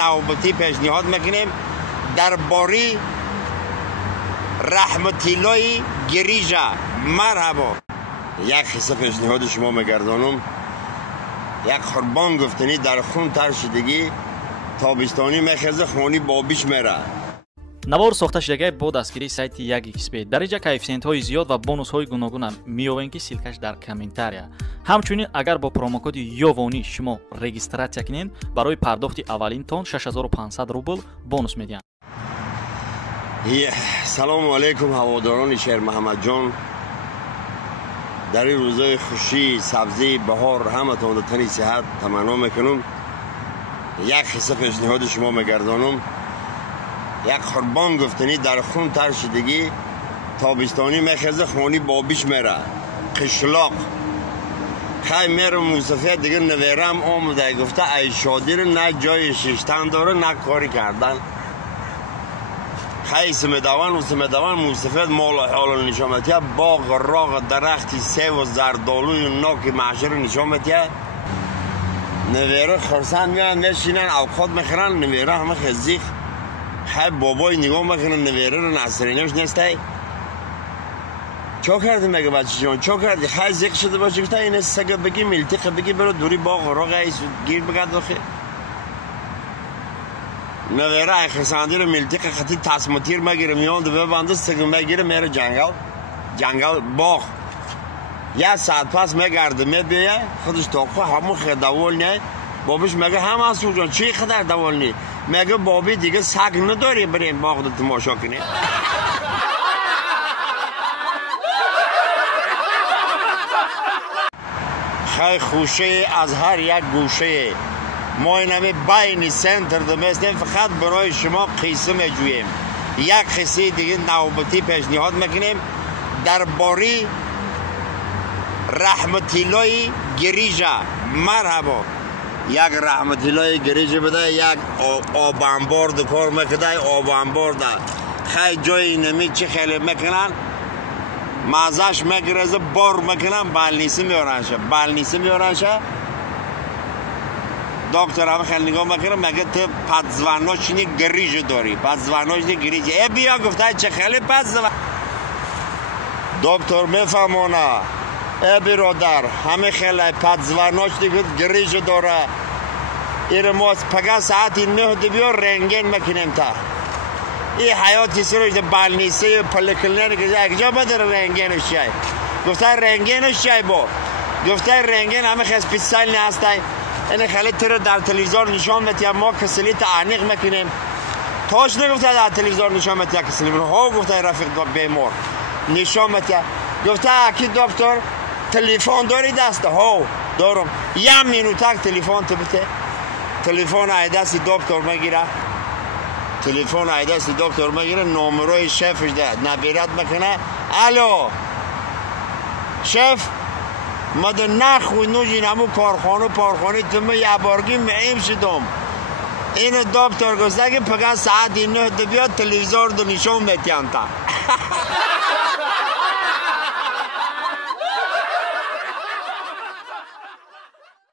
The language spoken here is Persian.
نوبتی پیشنهاد میکنیم درباره رحمتالله گریجا. مرحبا. یک قصه پیشنهاد شما میگردانم. یک قربان گفتنی در خون ترشیدگی تابستانی میخزه خونی بابیش میره. навор сохта шудагии бо дастгирии сайти Yagxp дараҷа коэффициентҳои зиёд ва бонусҳои гуногун меёбем ки силкаш дар комментария. ҳамчунин агар бо промокоди ёвонӣ шумо регистратсия кунед барои пардохти аввалин тон 6500 рубл бонус медиҳанд. салому алейкум ҳаводорони шер Маҳаммадҷон. дар ин рӯзаи хушӣ сабзӣ баҳор ҳаматон тани сиҳат таманно мекунам. як қисса пешниҳоди шумо мегардонам. یک قربان گفتنی در خون ترشیدگی تابستانی میخزه خونی بابیش میره قشلاق خیلی میره موسفیه دیگه نویرم آمده گفته ای شادی رو نه جای ششتن داره نه کاری کردن. خیلی سمیدوان موسفیه مال حال نشامتیه باغ راغ درختی سیب و زردالوی ناک معشر نشامتیه نویره خرسان میان میشینن اوقات میخرن نویره همه خزیخ خیلی بابای نگاه میکنه نویره رو نصرینش نیسته. چو کردی مگه بچه جان چو کردی خیلی زیق شده باشه گفته این سگه بگی ملتقه بگی برو دوری باغ و راغ ایسو گیر بگرد داخل نویره ای خساندی رو ملتقه خطی تصمتیر مگیره میان دو ببنده سگه مگیره میره جنگل باغ یه ساعت پس میگرده میبیه خودش تاقه همون خدوال نه بابش مگه هم اصول جان چی خدر دوال نی مگه بابی دیگه سگ نداری بریم باغ رو تماشا کنی. خیلی خوشه از هر یک گوشه ما اینمی بین سنتر دمستیم فقط برای شما قصه میجوییم. یک قصه دیگه نوبتی پیشنهاد میکنیم درباره رحمتالله گریجا. مرحبا. یک رحمتالله گریجا بده یک آب انبار کار میکده آب انبار ده خیلی جای اینمی چی خیلی میکنن مازش میگرزه بار میکنن بالنیسه میارنشه دکتر هم خیلی نگاه میکنه مگه تو پدزواناش اینی گریج داری پدزواناش اینی گریج ای بیا گفته چه خیلی پدزوان دکتر میفهمونه ای برادر همه خیلی پدزواناش دیگه گریج داره ایره ما پگه ساعتی 9 بیا رنگین میکنیم تا این حیاتی سروش بالنیسه پلیکلنر که یک جا بدر رنگینش شای گفته رنگینش شای با گفته رنگین همه خیلی سپیسیال نیسته این خیلی تر در تلویزیون نشان میتیم ما کسلی تعانیق میکنیم تاش نگفته در تلویزیون نشان میتیم کسلی ها گفته رفیق بیمار نشان میتیم گفته اکی دکتر تلفن داری دسته ها دارم یه مینوتک تلفن تو بته تلفن دست دکتر میگیره تلفن دست دکتر میگیره نمرای شفش ده نبیرت میکنه الو شف مده نخوی نوجین همو کارخانه پارخانه تو یه بارگی معیم شدم این دکتر گفته که پگه ساعت 9 بیاد تلویزیون دو نشون میتیم تا